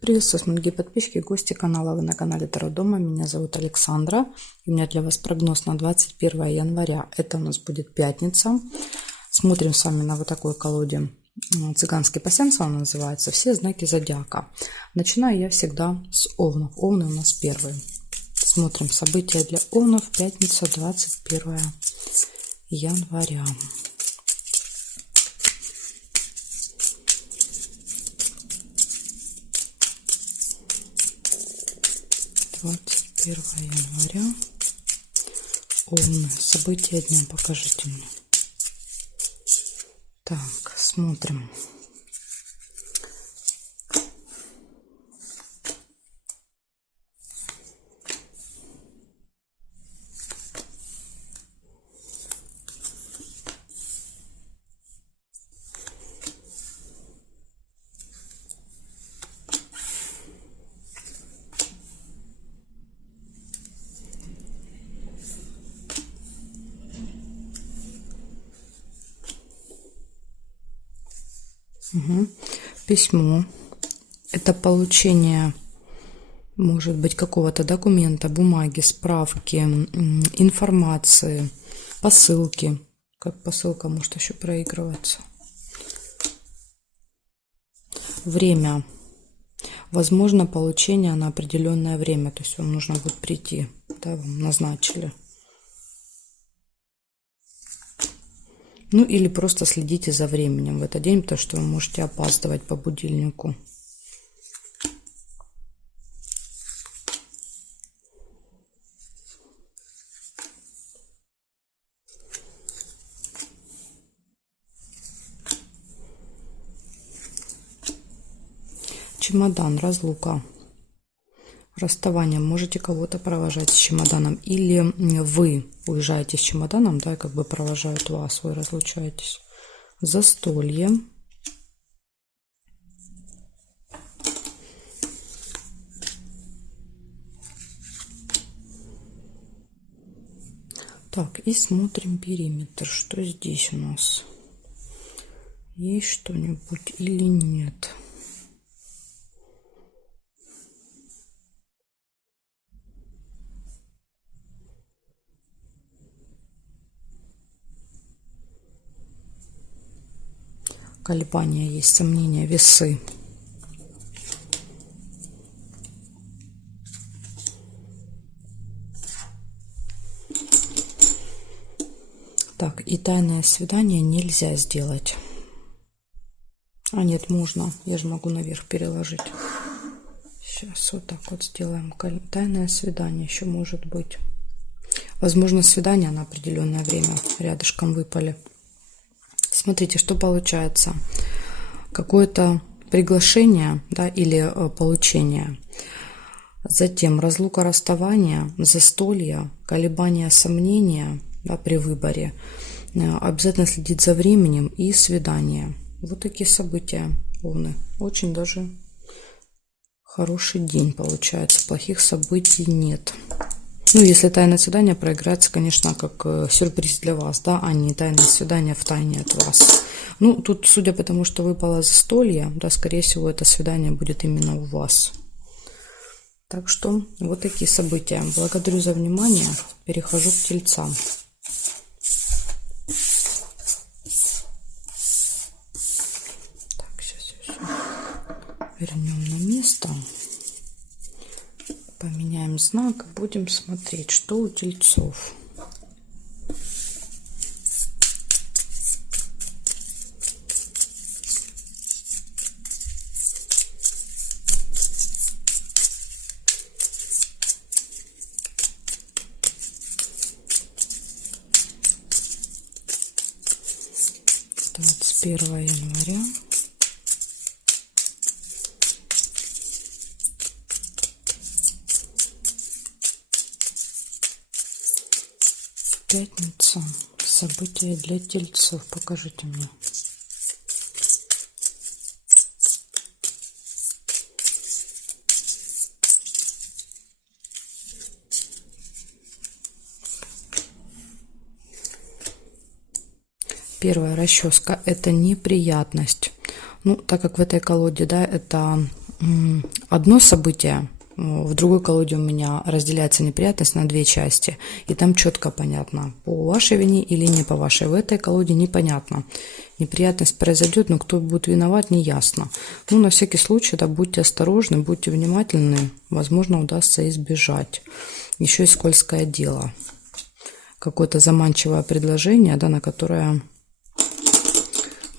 Приветствую, дорогие подписчики и гости канала. Вы на канале Таро Дома. Меня зовут Александра. У меня для вас прогноз на 21 января. Это у нас будет пятница. Смотрим с вами на вот такой колоде. Цыганский пасьянс она называется. Все знаки зодиака. Начинаю я всегда с овнов. Овны у нас первые. Смотрим события для овнов. Пятница, 21 января. Первое января. Овны. События дня покажите мне. Так, смотрим. Письмо. Это получение, может быть, какого-то документа, бумаги, справки, информации, посылки. Как посылка может еще проигрываться. Время. Возможно, получение на определенное время. То есть вам нужно будет прийти. Да, вам назначили. Ну или просто следите за временем в этот день, потому что вы можете опаздывать по будильнику. Чемодан, разлука, расставание. Можете кого-то провожать с чемоданом. Или вы уезжаете с чемоданом, да, и как бы провожают вас, вы разлучаетесь. Застолье. Так, и смотрим периметр. Что здесь у нас? Есть что-нибудь или нет? Колебания есть, сомнения, весы. Так, и тайное свидание нельзя сделать. А нет, можно. Я же могу наверх переложить. Сейчас вот так вот сделаем. Тайное свидание еще может быть. Возможно, свидание на определенное время рядышком выпали. Смотрите, что получается. Какое-то приглашение, да, или получение. Затем разлука, расставание, застолье, колебания, сомнения, да, при выборе. Обязательно следить за временем и свидание. Вот такие события, овны. Очень даже хороший день получается. Плохих событий нет. Ну, если тайное свидание проиграется, конечно, как сюрприз для вас, да, а не тайное свидание в тайне от вас. Ну, тут, судя по тому, что выпало застолье, да, скорее всего, это свидание будет именно у вас. Так что вот такие события. Благодарю за внимание. Перехожу к тельцам. Так, сейчас я все вернем на место. Поменяем знак. Будем смотреть, что у тельцов. Первое января. Пятница. События для тельцов. Покажите мне. Первая расческа — это неприятность. Ну, так как в этой колоде, да, это одно событие в другой колоде у меня разделяется неприятность на две части. И там четко понятно, по вашей вине или не по вашей. В этой колоде непонятно. Неприятность произойдет, но кто будет виноват, не ясно. Ну, на всякий случай, да, будьте осторожны, будьте внимательны. Возможно, удастся избежать. Еще и скользкое дело. Какое-то заманчивое предложение, да, на которое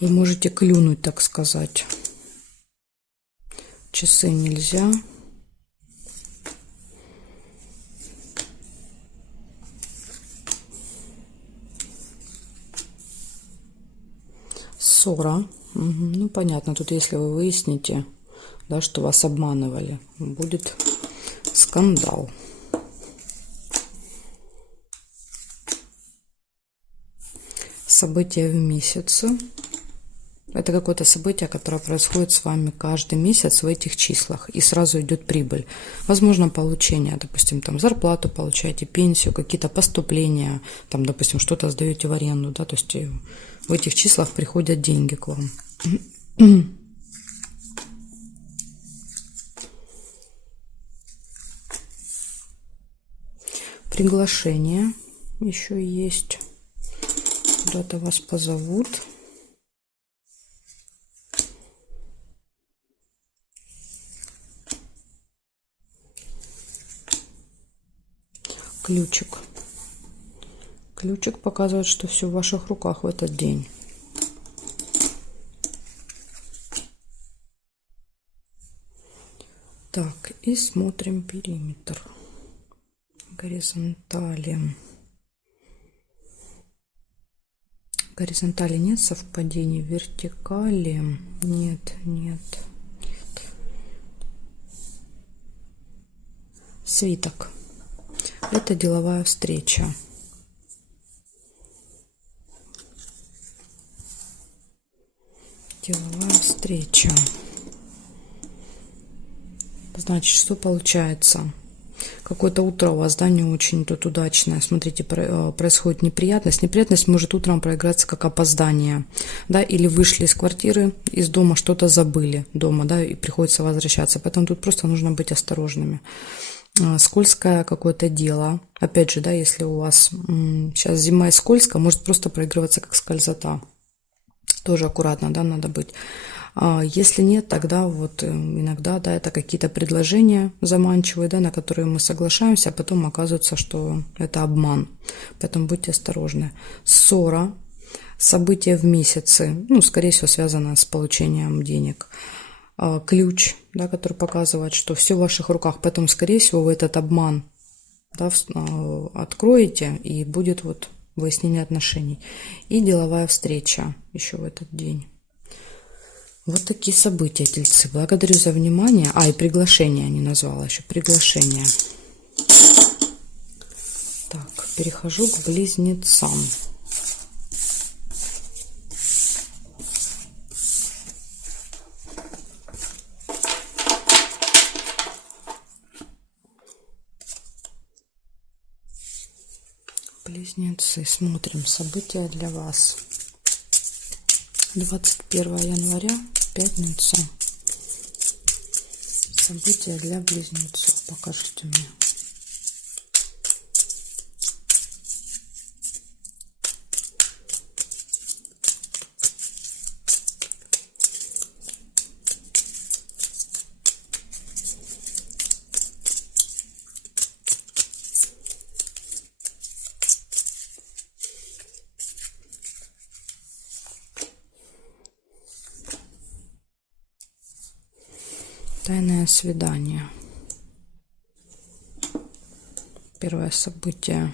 вы можете клюнуть, так сказать. Часы нельзя. Ссора. Угу. Ну, понятно, тут если вы выясните, да, что вас обманывали, будет скандал. События в месяце. Это какое-то событие, которое происходит с вами каждый месяц в этих числах. И сразу идет прибыль. Возможно, получение, допустим, там зарплату получаете, пенсию, какие-то поступления, там, допустим, что-то сдаете в аренду, да, то есть в этих числах приходят деньги к вам. Приглашение еще есть. Куда-то вас позовут. Ключик. Ключик показывает, что все в ваших руках в этот день. Так, и смотрим периметр. Горизонтали. Горизонтали нет совпадений. Вертикали нет, нет. Свиток. Это деловая встреча. Деловая встреча. Значит, что получается? Какое-то утро у вас, да, не очень тут удачное. Смотрите, происходит неприятность. Неприятность может утром проиграться как опоздание, да, или вышли из квартиры, из дома, что-то забыли дома, да, и приходится возвращаться. Поэтому тут просто нужно быть осторожными. Скользкое какое-то дело. Опять же, да, если у вас сейчас зима и скользко, может просто проигрываться как скользота. Тоже аккуратно, да, надо быть. Если нет, тогда вот иногда, да, это какие-то предложения заманчивые, да, на которые мы соглашаемся, а потом оказывается, что это обман. Поэтому будьте осторожны. Ссора, события в месяце, ну, скорее всего, связано с получением денег. Ключ, да, который показывает, что все в ваших руках. Потом, скорее всего, вы этот обман, да, откроете, и будет вот выяснение отношений. И деловая встреча еще в этот день. Вот такие события, тельцы. Благодарю за внимание. И приглашение не назвала еще. Приглашение. Так, перехожу к близнецам. Близнецы. Смотрим события для вас. 21 января, пятница. События для близнецов. Покажите мне. Тайное свидание. Первое событие.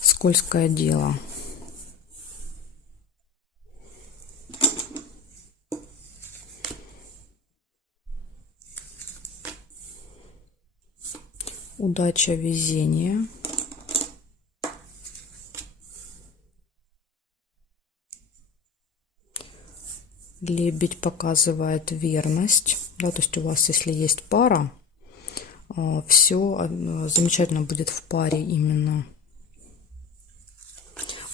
Скользкое дело. Удача, везение. Лебедь показывает верность, да, то есть у вас, если есть пара, все замечательно будет в паре именно.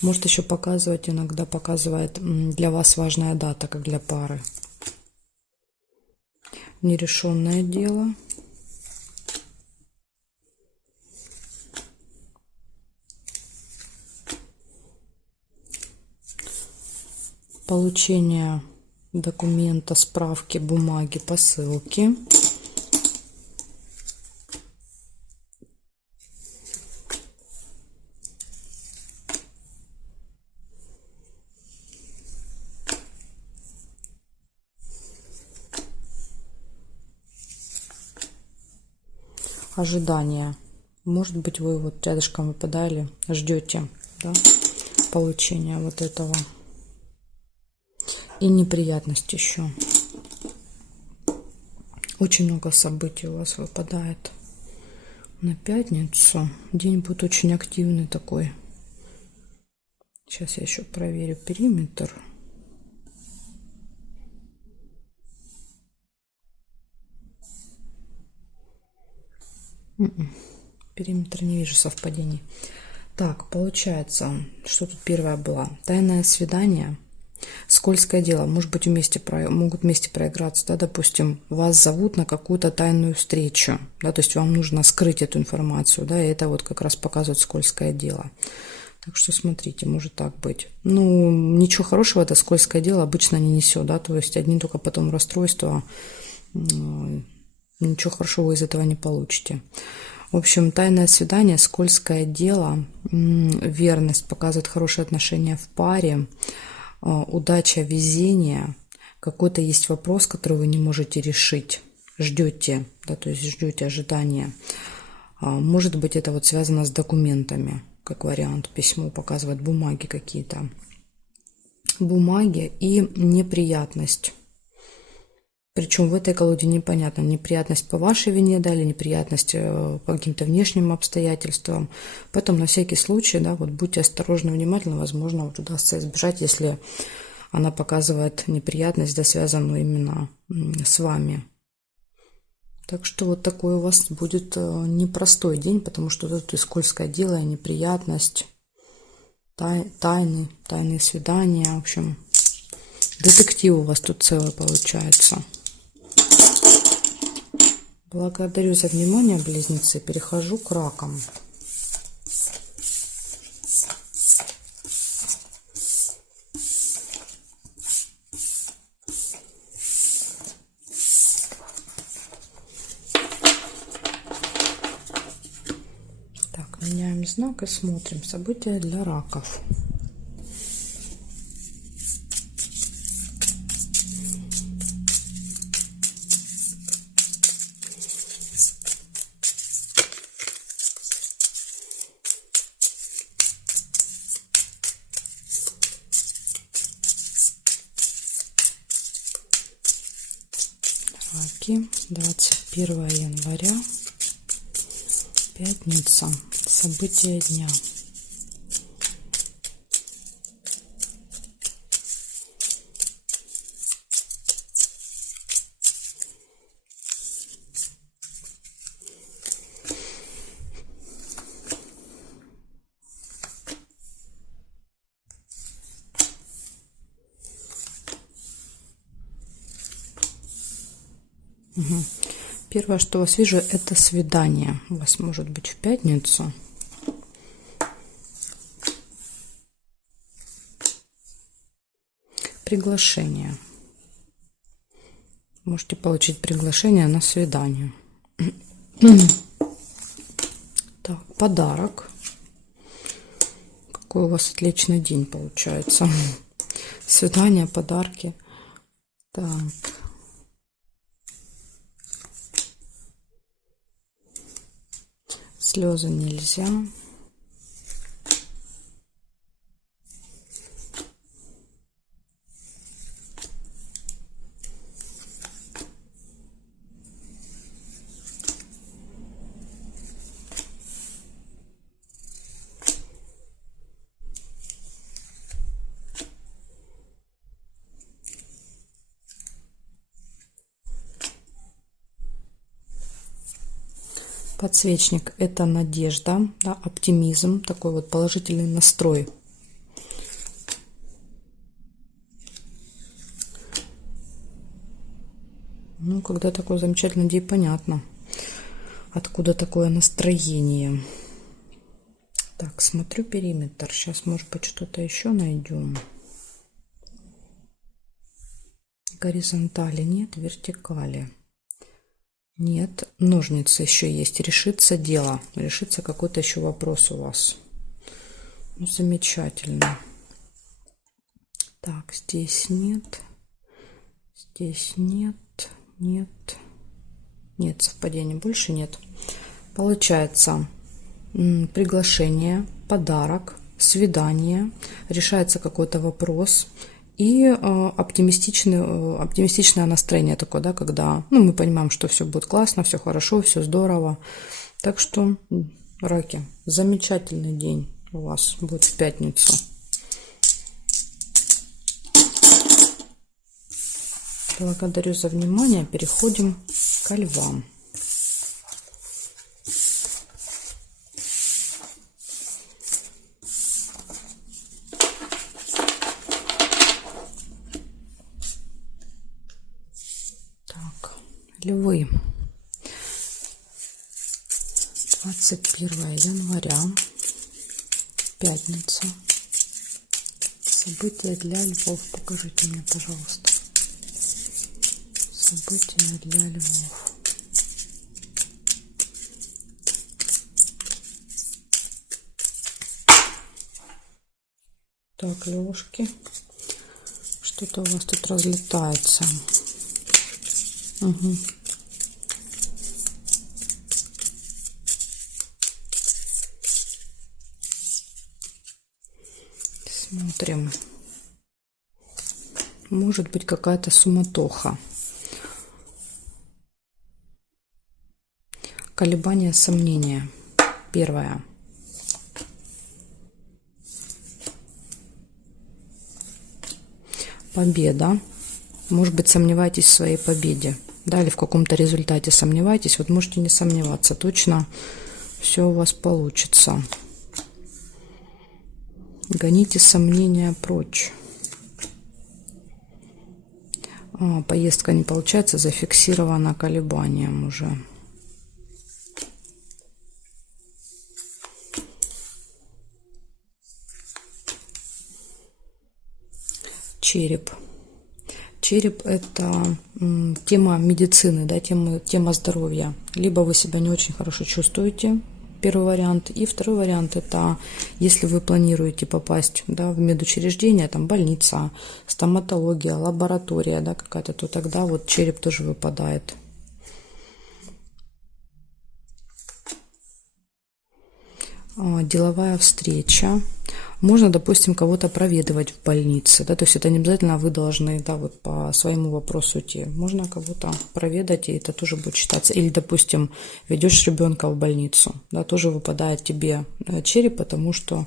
Может еще показывать, иногда показывает для вас важная дата, как для пары. Нерешенное дело. Получение документа, справки, бумаги, посылки. Ожидание. Может быть, вы вот рядышком выпадали, ждете, да, получения вот этого. И неприятность еще. Очень много событий у вас выпадает на пятницу. День будет очень активный такой. Сейчас я еще проверю периметр. Периметр не вижу совпадений. Так, получается, что тут первое было? Тайное свидание. Скользкое дело. Может быть, могут вместе проиграться. Да, допустим, вас зовут на какую-то тайную встречу. Да, то есть вам нужно скрыть эту информацию. Да, и это вот как раз показывает скользкое дело. Так что смотрите, может так быть. Ну, ничего хорошего это скользкое дело обычно не несет. Да, то есть одни только потом расстройства. Ничего хорошего из этого не получите. В общем, тайное свидание, скользкое дело, верность, показывает хорошие отношения в паре, удача, везение. Какой-то есть вопрос, который вы не можете решить. Ждете, да, то есть ждете ожидания. Может быть, это вот связано с документами, как вариант. Письмо показывает бумаги какие-то. Бумаги и неприятность. Причем в этой колоде непонятно, неприятность по вашей вине, да, или неприятность по каким-то внешним обстоятельствам. Поэтому на всякий случай, да, вот будьте осторожны, внимательны, возможно, вот удастся избежать, если она показывает неприятность, да, связанную именно с вами. Так что вот такой у вас будет непростой день, потому что тут и скользкое дело, и неприятность, тайные свидания, в общем, детектив у вас тут целый получается. Благодарю за внимание, близнецы. Перехожу к ракам. Так, меняем знак и смотрим события для раков. Раки, 21 января, пятница, события дня. Первое, что у вас вижу, это свидание. У вас может быть в пятницу. Приглашение. Можете получить приглашение на свидание. Так, подарок. Какой у вас отличный день получается. Свидания, подарки. Так. Слезы нельзя. Подсвечник – это надежда, да, оптимизм, такой вот положительный настрой. Ну, когда такой замечательный день, понятно, откуда такое настроение. Так, смотрю периметр. Сейчас, может быть, что-то еще найдем. Горизонтали нет, вертикали нет. Ножницы еще есть. Решится дело. Решится какой-то еще вопрос у вас. Ну, замечательно. Так, здесь нет. Здесь нет. Нет. Нет, совпадений больше нет. Получается, приглашение, подарок, свидание, решается какой-то вопрос. И оптимистичное настроение такое, да, когда мы понимаем, что все будет классно, все хорошо, все здорово. Так что, раки, замечательный день у вас будет в пятницу. Благодарю за внимание. Переходим ко львам. Львы. 21 января. Пятница. События для львов. Покажите мне, пожалуйста. События для львов. Так, лёшки. Что-то у вас тут разлетается. Угу. Смотрим. Может быть какая-то суматоха. Колебания, сомнения. Первое. Победа. Может быть, сомневаетесь в своей победе. Да, или в каком-то результате сомневаетесь. Вот можете не сомневаться. Точно все у вас получится. Гоните сомнения прочь. Поездка не получается, зафиксирована колебанием уже. Череп. Череп – это тема медицины, да, тема здоровья. Либо вы себя не очень хорошо чувствуете, первый вариант. И второй вариант – это если вы планируете попасть, да, в медучреждение, там больница, стоматология, лаборатория, да, какая-то, то тогда вот череп тоже выпадает. Деловая встреча. Можно, допустим, кого-то проведывать в больнице, да, то есть это не обязательно вы должны, да, вот по своему вопросу идти. Можно кого-то проведать, и это тоже будет считаться. Или, допустим, ведешь ребенка в больницу, да, тоже выпадает тебе череп, потому что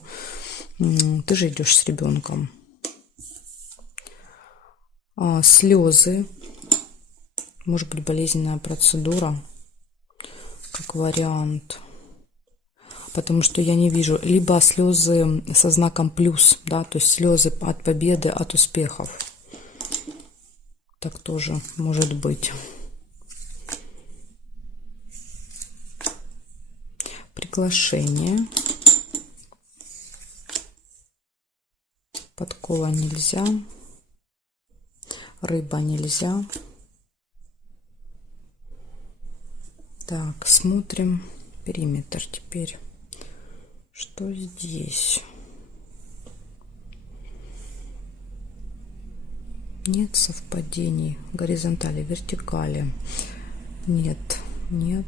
ты же идешь с ребенком. Слезы. Может быть, болезненная процедура, как вариант. Потому что я не вижу либо слезы со знаком плюс, да, то есть слезы от победы, от успехов. Так тоже может быть. Приглашение. Подкова нельзя. Рыба нельзя. Так, смотрим периметр теперь. Что здесь? Нет совпадений. Горизонтали, вертикали. Нет, нет,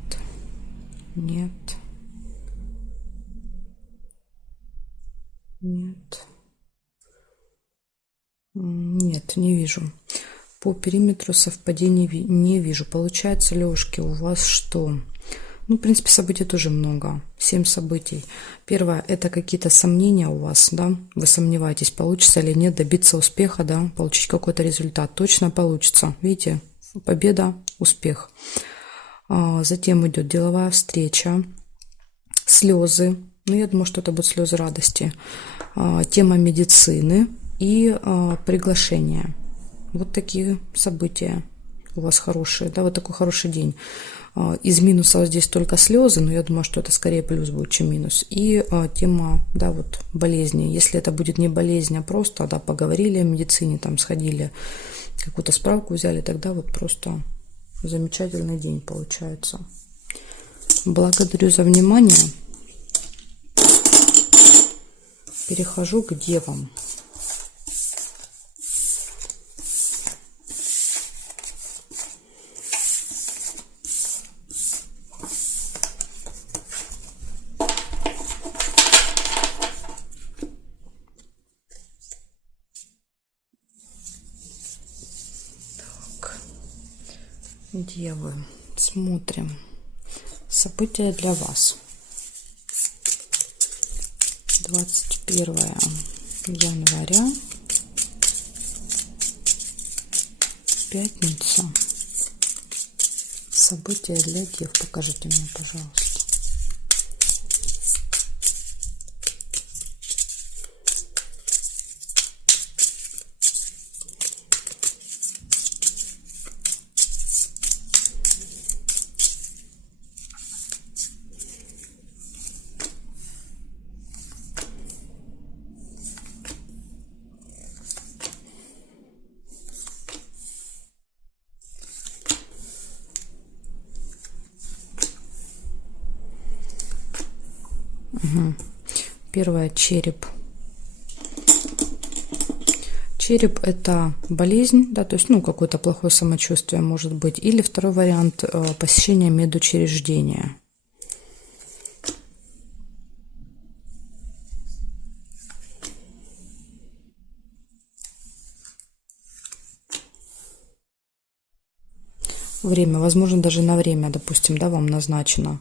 нет, нет. Нет, не вижу. По периметру совпадений не вижу. Получается, Лёшки, у вас что? Ну, в принципе, событий тоже много. 7 событий. Первое, это какие-то сомнения у вас, да? Вы сомневаетесь, получится или нет добиться успеха, да? Получить какой-то результат. Точно получится. Видите? Победа, успех. Затем идет деловая встреча, слезы. Ну, я думаю, что это будут слезы радости. Тема медицины и приглашение. Вот такие события у вас хорошие, да, вот такой хороший день. Из минусов здесь только слезы, но я думаю, что это скорее плюс будет, чем минус. И тема, да, вот болезни. Если это будет не болезнь, а просто, да, поговорили о медицине, там сходили, какую-то справку взяли, тогда вот просто замечательный день получается. Благодарю за внимание. Перехожу к девам. Девы, смотрим события для вас. 21 января, пятница. События для дев. Покажите мне, пожалуйста. Первое — череп. Череп — это болезнь, да, то есть, ну, какое-то плохое самочувствие может быть. Или второй вариант — посещение медучреждения. Время, возможно, даже на время, допустим, да, вам назначено.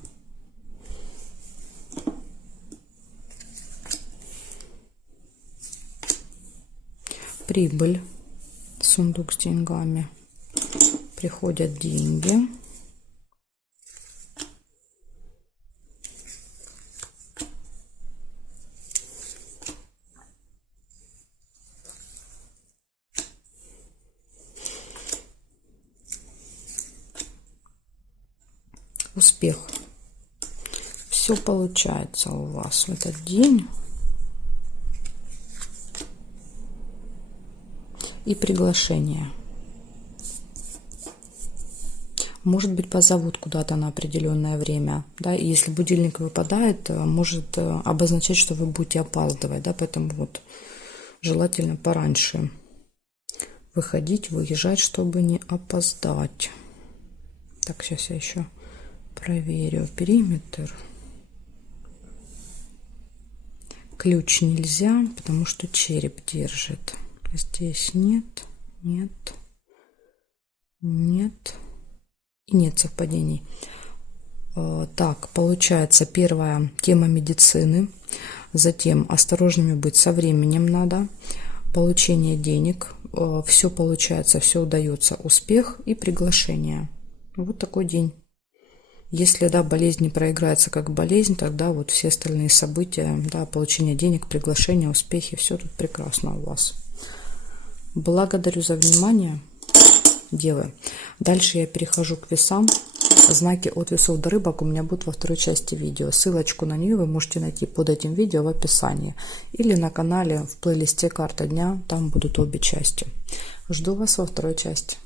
Прибыль, сундук с деньгами, приходят деньги. Успех. Все получается у вас в этот день. И приглашение. Может быть, позовут куда-то на определенное время. Да? И если будильник выпадает, может обозначать, что вы будете опаздывать. Да? Поэтому вот желательно пораньше выходить, выезжать, чтобы не опоздать. Так, сейчас я еще проверю периметр. Ключ нельзя, потому что череп держит. Здесь нет, нет, нет и нет совпадений. Так, получается, первая тема медицины. Затем осторожными быть со временем надо. Получение денег. Все получается, все удается. Успех и приглашение. Вот такой день. Если, да, болезнь не проиграется как болезнь, тогда вот все остальные события, да, получение денег, приглашение, успехи, все тут прекрасно у вас. Благодарю за внимание, девы. Дальше я перехожу к весам. Знаки от весов до рыбок у меня будут во второй части видео. Ссылочку на нее вы можете найти под этим видео в описании. Или на канале в плейлисте «Карта дня». Там будут обе части. Жду вас во второй части.